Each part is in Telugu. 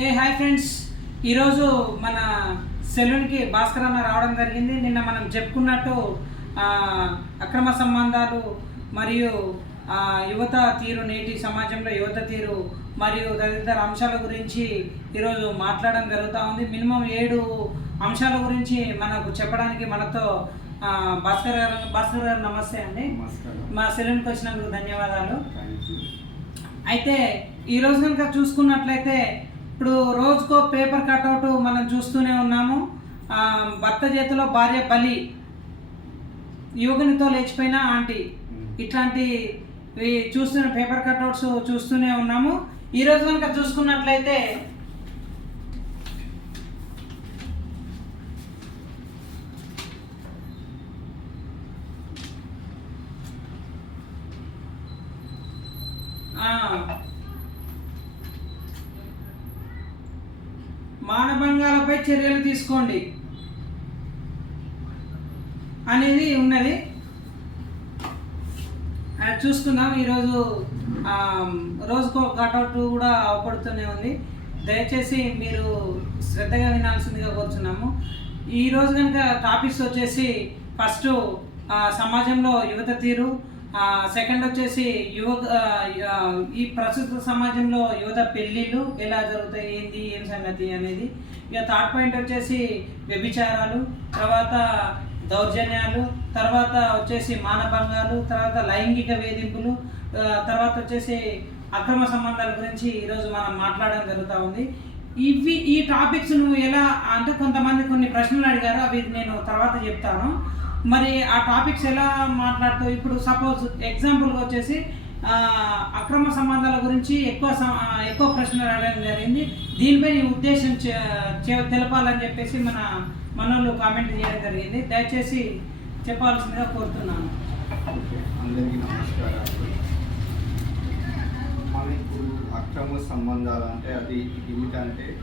ఏ హాయ్ ఫ్రెండ్స్ ఈరోజు మన సెలూన్కి భాస్కర్ అన్న రావడం జరిగింది. నిన్న మనం చెప్పుకున్నట్టు అక్రమ సంబంధాలు మరియు యువత తీరు నేటి సమాజంలో యువత తీరు మరియు తదితర అంశాల గురించి ఈరోజు మాట్లాడడం జరుగుతూ ఉంది. మినిమం ఏడు అంశాల గురించి మనకు చెప్పడానికి మనతో భాస్కర్ గారు భాస్కర్ గారు నమస్తే అండి. మా సెలూన్కి వచ్చినందుకు ధన్యవాదాలు. అయితే ఈ రోజు కనుక చూసుకున్నట్లయితే ఇప్పుడు రోజుకో పేపర్ కట్అవుట్ మనం చూస్తూనే ఉన్నాము. భర్త చేతిలో భార్య బలి. యువకునితో లేచిపోయిన ఆంటీ. ఇట్లాంటి చూస్తున్న పేపర్ కట్అవుట్స్ చూస్తూనే ఉన్నాము. ఈ రోజు కనుక చూసుకున్నట్లయితే ఆ, మానభంగాలపై చర్యలు తీసుకోండి. అనేది ఉన్నది. అది చూసుకుందాం ఈరోజు ఆ, రోజుకో కటౌట్ కూడా అవపడుతూనే ఉంది. దయచేసి మీరు శ్రద్ధగా వినాల్సిందిగా కోరుచున్నాము. ఈ రోజు కనుక టాపిక్స్ వచ్చేసి ఫస్ట్ సమాజంలో యువత తీరు సెకండ్ వచ్చేసి యువ ఈ ప్రస్తుత సమాజంలో యువత పెళ్ళిళ్ళు ఎలా జరుగుతాయి ఏంటి ఏం సంగతి అనేది. ఇక థర్డ్ పాయింట్ వచ్చేసి వ్యభిచారాలు తర్వాత దౌర్జన్యాలు తర్వాత వచ్చేసి మానభంగాలు తర్వాత లైంగిక వేధింపులు తర్వాత వచ్చేసి అక్రమ సంబంధాల గురించి ఈరోజు మనం మాట్లాడడం జరుగుతూ ఉంది. ఇవి ఈ టాపిక్స్ నువ్వు ఎలా అంటే కొంతమంది కొన్ని ప్రశ్నలు అడిగారు అవి నేను తర్వాత చెప్తాను. మరి ఆ టాపిక్స్ ఎలా మాట్లాడుతూ ఇప్పుడు సపోజ్ ఎగ్జాంపుల్గా వచ్చేసి అక్రమ సంబంధాల గురించి ఎక్కువ ఎక్కువ ప్రశ్నలు అడగడం జరిగింది. దీనిపై నీ ఉద్దేశం చే- చే- తెలపాలని చెప్పేసి మన మనోళ్ళు కామెంట్ చేయడం జరిగింది. దయచేసి చెప్పాల్సిందిగా కోరుతున్నాను. అందరికీ నమస్కారాలు. అక్రమ సంబంధాలు అంటే అది ఏమిటంటే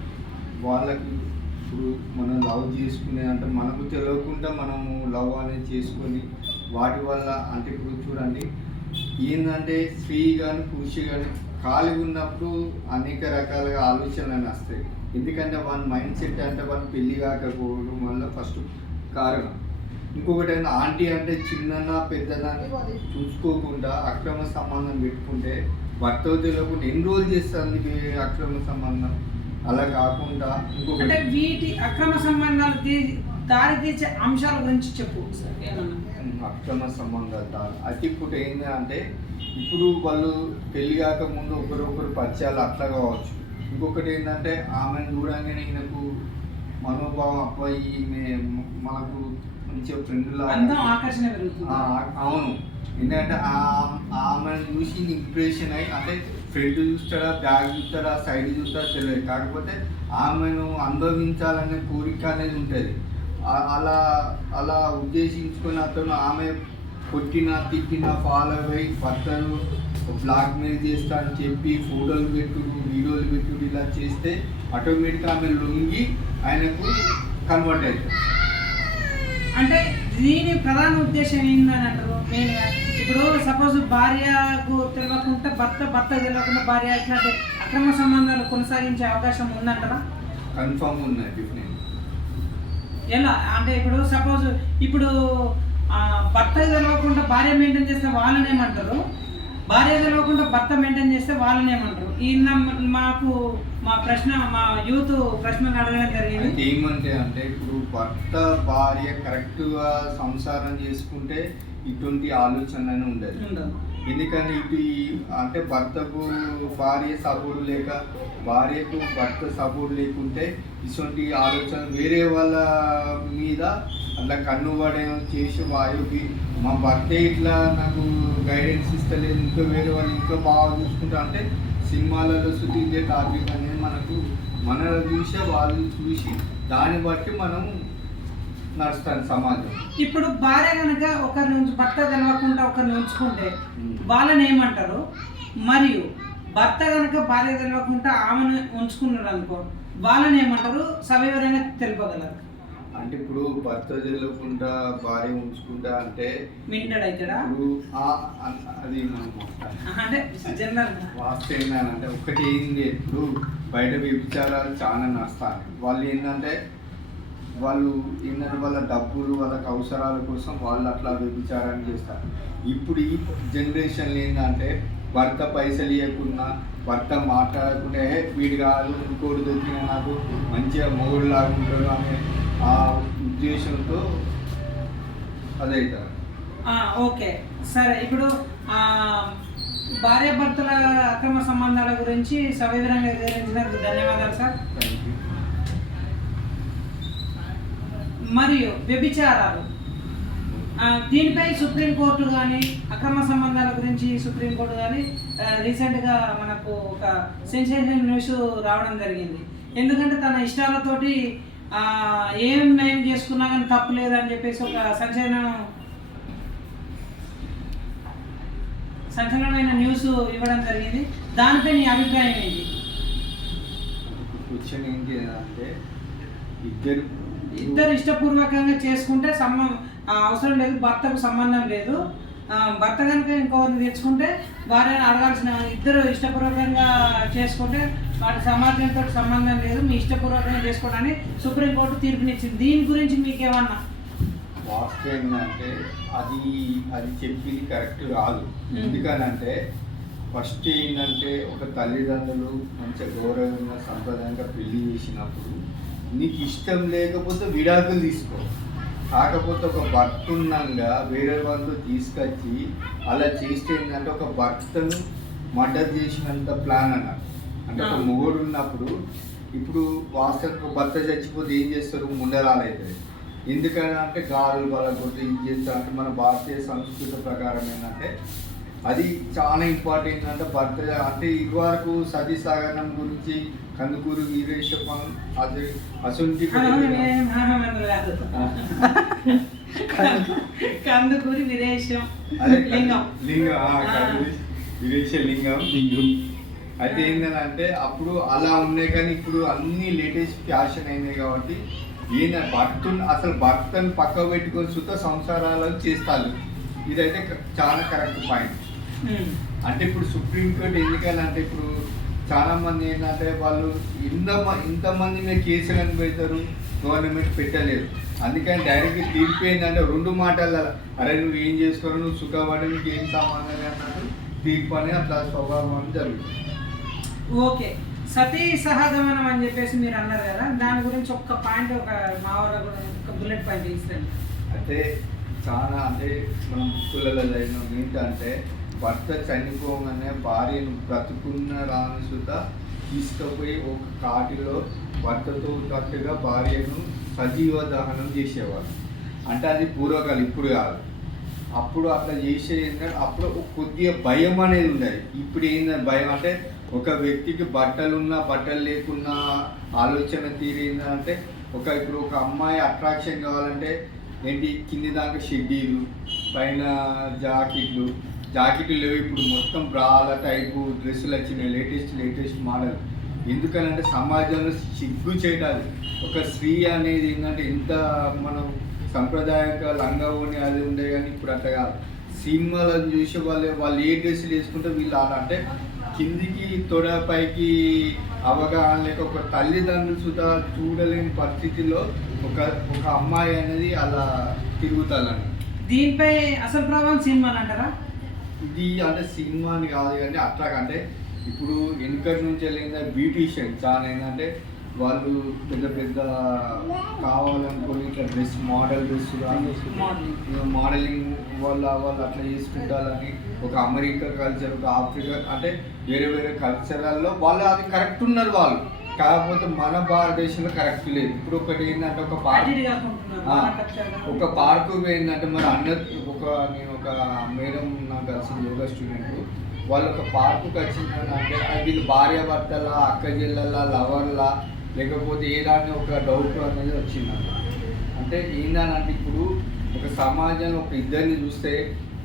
వాళ్ళకి ఇప్పుడు మనం లవ్ చేసుకునే అంటే మనకు తెలియకుండా మనము లవ్ అనేది చేసుకొని వాటి వల్ల అంటే ఇప్పుడు చూడండి ఏంటంటే స్త్రీ కానీ పురుషు కానీ ఖాళీ ఉన్నప్పుడు అనేక రకాలుగా ఆలోచనలు వస్తాయి. ఎందుకంటే వాళ్ళ మైండ్ సెట్ అంటే వాళ్ళు పెళ్ళి కాకపోవడం వల్ల ఫస్ట్ కారణం. ఇంకొకటి అయినా ఆంటీ అంటే చిన్ననా పెద్దనా చూసుకోకుండా అక్రమ సంబంధం పెట్టుకుంటే భర్త తెలియకుండా ఎన్ని రోజులు చేస్తుంది అక్రమ సంబంధం? అలా కాకుండా అంటే ఇంకొకటి వీటి అక్రమ సంబంధాలు దారి తీసే అంశాల గురించి చెప్పు. అక్రమ సంబంధాలు అయితే ఇప్పుడు ఏంటి అంటే ఇప్పుడు వాళ్ళు పెళ్ళి కాక ముందు ఒకరొకరు పరిచయాలు అట్లా కావచ్చు. ఇంకొకటి ఏంటంటే ఆమెను చూడంగానే ఈయనకు మనోభావం అబ్బాయి ఈమె మనకు మంచిగా ఫ్రెండ్ అందం ఆకర్షణ అవును. ఎందుకంటే ఆ- ఆమెను చూసి ఇంప్రెషన్ అయ్యి అంటే ఫ్రంట్ చూస్తాడా బ్యాగ్ చూస్తాడా సైడ్ చూస్తాడా తెలియదు. కాకపోతే ఆమెను అనుభవించాలనే కోరిక అనేది ఉంటుంది. అలా అలా ఉద్దేశించుకొని అతను ఆమె కొట్టిన తిట్టిన ఫాలో అయ్యి భర్తను బ్లాక్మెయిల్ చేస్తా అని చెప్పి ఫోటోలు పెట్టుడు వీడియోలు పెట్టుడు ఇలా చేస్తే ఆటోమేటిక్గా ఆమె లొంగి ఆయనకు కన్వర్ట్ అవుతుంది. అంటే దీని ప్రధాన ఉద్దేశం ఏందని అంటారు మెయిన్గా ఇప్పుడు సపోజ్ భార్యకు తెలియకుండా భర్త భర్త తెలియకుండా భార్య ఇట్లాంటి అక్రమ సంబంధాలు కొనసాగించే అవకాశం ఉందంటారా కన్ఫర్మ్ ఉన్నాయి ఎలా? అంటే ఇప్పుడు సపోజ్ ఇప్పుడు భర్త తెలియకుండా భార్య మెయింటైన్ చేస్తే వాళ్ళని ఏమంటారు? భార్య తెలియకుండా భర్త మెయింటైన్ చేస్తే వాళ్ళని ఏమంటారు? ఈ మాకు మా ప్రశ్న మా యూత్ ప్రశ్నలు అడగడం జరిగింది. ఏమంటే అంటే ఇప్పుడు భర్త భార్య కరెక్ట్గా సంసారం చేసుకుంటే ఇటువంటి ఆలోచననే ఉండదు. ఎందుకంటే ఇటు అంటే భర్తకు భార్య సపోర్ట్ లేక భార్యకు భర్త సపోర్ట్ లేకుంటే ఇటువంటి ఆలోచన వేరే వాళ్ళ మీద అట్లా కన్ను పడేం చేసి వాయుకి మా భర్తే ఇట్లా నాకు గైడెన్స్ ఇస్తలేదు ఇంకా వేరే వాళ్ళు ఇంకా బాగా చూసుకుంటా అంటే సినిమాలలో చూపించే టాపిక్ అనేది మనకు మన చూసే వాళ్ళు చూసి దాన్ని బట్టి మనం నడుస్తాను సమాజం. ఇప్పుడు భార్య కనుక ఒకరిని ఉంచు భర్త తెలవకుండా ఒకరిని ఉంచుకుంటే వాళ్ళని ఏమంటారు? మరియు భర్త కనుక భార్య తెలియకుండా ఆమెను ఉంచుకున్నాడు అనుకో వాళ్ళని ఏమంటారు? సవివరంగా తెలుపగలరు. అంటే ఇప్పుడు భర్త తెలియకుండా భార్య ఉంచుకుంటా అంటే వింటాడు ఇక్కడ? అది వాస్తవం. ఏంటంటే ఒకటి ఏంది ఇప్పుడు బయట వ్యభిచారాలు చాలా నష్టాలు. వాళ్ళు ఏంటంటే వాళ్ళు ఏంటంటే వాళ్ళ డబ్బులు వాళ్ళకి అవసరాల కోసం వాళ్ళు అట్లా వ్యభిచారాన్ని చేస్తారు. ఇప్పుడు ఈ జనరేషన్లో ఏంటంటే భర్త పైసలు ఇవ్వకుండా భర్త మాట్లాడకుండా "ఏ, వీడు కాదు ఇంకోటి దొరికిన నాకు మంచిగా మొగుడు లాగుంటాడు అనే ఆ ఉద్దేశంతో ఓకే. సరే ఇప్పుడు భార్యాభర్తల అక్రమ సంబంధాల గురించి సవివరంగా వివరించినందుకు ధన్యవాదాలు సార్. మరియు వ్యభిచారాలు. దీనిపై సుప్రీంకోర్టు కానీ అక్రమ సంబంధాల గురించి సుప్రీంకోర్టు కానీ రీసెంట్గా మనకు ఒక సెన్సేషన్ న్యూస్ రావడం జరిగింది. ఎందుకంటే తన ఇష్టాలతోటి ఏం నయం చేసుకున్నా కానీ తప్పు లేదని చెప్పేసి ఒక సంచలనం సంచలనమైన న్యూస్ ఇవ్వడం జరిగింది. దానిపై నీ అభిప్రాయం ఏంటి? క్వశ్చన్ ఏంటి అంటే ఇద్దరు ఇద్దరు ఇష్టపూర్వకంగా చేసుకుంటే సంబ ఆ, అవసరం లేదు భర్తకు సంబంధం లేదు. భర్త కనుక ఇంకొకరిని తెచ్చుకుంటే భార్యను అడగాల్సిన ఇద్దరు ఇష్టపూర్వకంగా చేసుకుంటే వాటి సమాజంతో సంబంధం లేదు మీ ఇష్టపూర్వకంగా చేసుకోవడానికి సుప్రీంకోర్టు తీర్పునిచ్చింది. దీని గురించి మీకేమన్నా? వాస్తవం ఏంటంటే అది అది చెప్పింది కరెక్ట్ కాదు. ఎందుకనంటే ఫస్ట్ ఏంటంటే ఒక తల్లిదండ్రులు మంచిగా గౌరవంగా సంప్రదాయంగా పెళ్ళి చేసినప్పుడు నీకు ఇష్టం లేకపోతే విడాకులు తీసుకో. కాకపోతే ఒక భర్త ఉన్నాగా వేరే వాళ్ళు తీసుకొచ్చి అలా చేస్తే ఏంటంటే ఒక భర్తను మర్డర్ చేసినంత ప్లాన్ అన్నట్టు అంటే ఒక. మొగుడు ఉన్నప్పుడు ఇప్పుడు వాస్తవం భర్త చచ్చిపోతే ఏం చేస్తారు? ముందరాలవుతుంది ఎందుకని అంటే గారులు బలకొట్టి ఇది చేస్తారు అంటే మన భారతీయ సంస్కృతి ప్రకారం ఏంటంటే అది చాలా ఇంపార్టెంట్ అంటే భర్త అంటే ఇదివరకు సతీ సాగరణం గురించి కందుకూరు వీరేశం కాదు కందుకూరి అదే లింగం విరేశ లింగం అయితే ఏంటంటే అప్పుడు అలా ఉన్నాయి కానీ ఇప్పుడు అన్ని లేటెస్ట్ ఫ్యాషన్ అయినాయి కాబట్టి ఈయన భర్తను అసలు భర్తను పక్క పెట్టుకొని సుత సంసారాలు చేస్తారు ఇదైతే చాలా కరెక్ట్ పాయింట్. అంటే ఇప్పుడు సుప్రీంకోర్టు ఎందుకని అంటే ఇప్పుడు చాలా మంది ఏంటంటే వాళ్ళు ఇంత ఇంతమంది మీద కేసులు అని పెడతారు? గవర్నమెంట్ పెట్టలేదు. అందుకని డైరెక్ట్ తీర్పు ఏంటంటే రెండు మాటల అరే నువ్వు ఏం చేసుకోరు నువ్వు సుఖపడి నీకు ఏం సంబంధం అన్నట్టు తీర్పు అనేది అట్లా స్వభావం జరుగుతుంది. ఓకే. సతీ సహగమనం అని చెప్పేసి మీరు అన్నారు కదా దాని గురించి ఒక్క పాయింట్ ఒక మా వాళ్ళ ఒక బుల్లెట్ పాయింట్ ఇస్తాను అంటే చాలా అంటే మనం బుక్కులలో చదివిన ఏంటంటే భర్త చనిపోగానే భార్యను బ్రతుకున్న రాని సుత తీసుకుపోయి ఒక కాటిలో భర్తతో తట్టుగా భార్యను సజీవ దహనం చేసేవారు అంటే అది పూర్వకాలం ఇప్పుడు కాదు. అప్పుడు అట్లా చేసేది ఏంటంటే అప్పుడు కొద్దిగా భయం అనేది ఉండేది. ఇప్పుడు ఏంటంటే భయం అంటే ఒక వ్యక్తికి బట్టలు ఉన్నా బట్టలు లేకున్నా ఆలోచన తీరు ఏంటంటే ఒక ఇప్పుడు ఒక అమ్మాయి అట్రాక్షన్ కావాలంటే ఏంటి? కింది దాకా షెడ్డీలు పైన జాకెట్లు జాకెట్లు లేవు. ఇప్పుడు మొత్తం బ్రాల టైపు డ్రెస్సులు వచ్చినాయి. Latest latest model. ఎందుకనంటే సమాజంలో సిగ్గు చేయడాలు ఒక స్త్రీ అనేది ఏంటంటే ఎంత మనం సంప్రదాయక లంగవోని అది ఉండే కానీ ఇప్పుడు అట్లా కాదు. సినిమాలను చూసి వాళ్ళు వాళ్ళు ఏ డ్రెస్సులు వేసుకుంటే వీళ్ళు అలా అంటే కిందికి తొడ పైకి అవగాహన లేక ఒక తల్లిదండ్రులు సుధా చూడలేని పరిస్థితిలో ఒక ఒక అమ్మాయి అనేది అలా తిరుగుతాలని దీనిపై అసలు ప్రభావం సినిమాలు అంటారా ఇది అంటే సినిమా అని కాదు కానీ అట్లా అంటే ఇప్పుడు వెనుకటి నుంచి వెళ్ళిందా బ్యూటీషియన్ చాలా ఏంటంటే వాళ్ళు పెద్ద పెద్ద కావాలనుకొని ఇట్లా డ్రెస్ మోడల్ డ్రెస్. మోడలింగ్ వాళ్ళ వాళ్ళు అట్లా చేసుకుంటారని ఒక అమెరికా కల్చర్ ఒక ఆఫ్రికా అంటే వేరే వేరే కల్చర్లలో వాళ్ళు అది కరెక్ట్ ఉన్నారు వాళ్ళు కాకపోతే మన భారతదేశంలో కరెక్ట్ లేదు ఇప్పుడు ఒకటి ఏంటంటే ఒక మన గా. ఒక పార్కు ఏంటంటే మరి అన్న ఒక నేను ఒక మేడం నాకు కలిసింది యోగా స్టూడెంట్. వాళ్ళు ఒక పార్కుకి వచ్చిందంటే అంటే వీళ్ళు భార్య భర్తల అక్క జిల్లల లవర్లా లేకపోతే ఏదాన్ని ఒక డౌట్ అనేది వచ్చిందన్న అంటే ఏంటనంటే ఇప్పుడు ఒక సమాజంలో ఒక ఇద్దరిని చూస్తే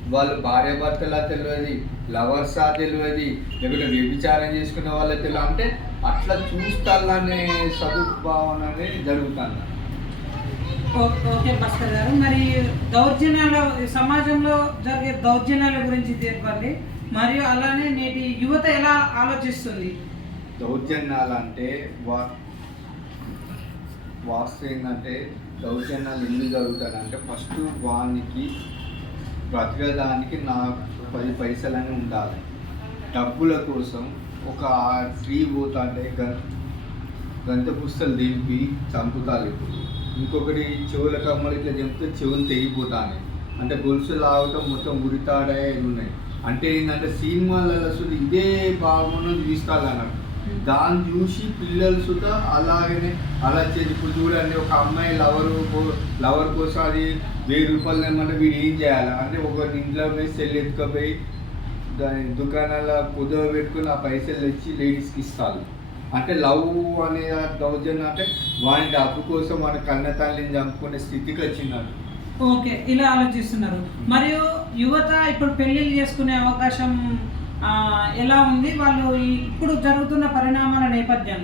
వాళ్ళు భార్య భర్తలా తెలియదు లవర్సా తెలియదు లేకపోతే వ్యభిచారం చేసుకునే వాళ్ళ తెలియదు అంటే అట్లా చూస్తాలనే సదుపావన అనేది జరుగుతుంది ఓకే భాస్కర్ గారు. మరి దౌర్జన్యాల సమాజంలో జరిగే దౌర్జన్యాల గురించి తెలపండి మరియు అలానే నేటి యువత ఎలా ఆలోచిస్తుంది? దౌర్జన్యాలు అంటే వా వాస్తు ఏంటంటే దౌర్జన్యాలు ఎందుకు జరుగుతాయంటే ఫస్ట్ వానికి బ్రతకడానికి నా పది పైసలని ఉండాలి. డబ్బుల కోసం ఒక స్త్రీ పోతా అంటే గంత పుస్తలు దింపి చంపుతారు ఇప్పుడు. ఇంకొకటి చెవుల కమ్మలు ఇట్లా చెప్తే చెవులు తెగిపోతాయి అంటే గొలుసు లాగటం మొత్తం ఉరితాడే ఉన్నాయి. అంటే ఏంటంటే సినిమాలలో అసలు ఇదే భావన అన్నట్టు దాన్ని చూసి పిల్లలు సుతా అలాగనే అలా చేసి ఇప్పుడు చూడండి ఒక అమ్మాయి లవర్ లవర్ కోసం అది వెయ్యి రూపాయలు ఏమంటే వీడు ఏం చేయాలి? అంటే ఒక ఇంట్లో పోయి సెల్ ఎత్తుకపోయి దాని దుకాణాల కుదవ పెట్టుకుని ఆ పైసలు తెచ్చి లేడీస్కి ఇస్తారు. అంటే లవ్ అనే దౌర్జన్యం అంటే వాని డబ్బు కోసం మన కన్న తల్లిని చంపుకునే స్థితికి వచ్చినాడు ఓకే ఇలా ఆలోచిస్తున్నారు. మరియు యువత ఇప్పుడు పెళ్ళిళ్ళు చేసుకునే అవకాశం ఆ, ఎలా ఉంది? వాళ్ళు ఈ- ఇప్పుడు జరుగుతున్న పరిణామాల నేపథ్యంలో.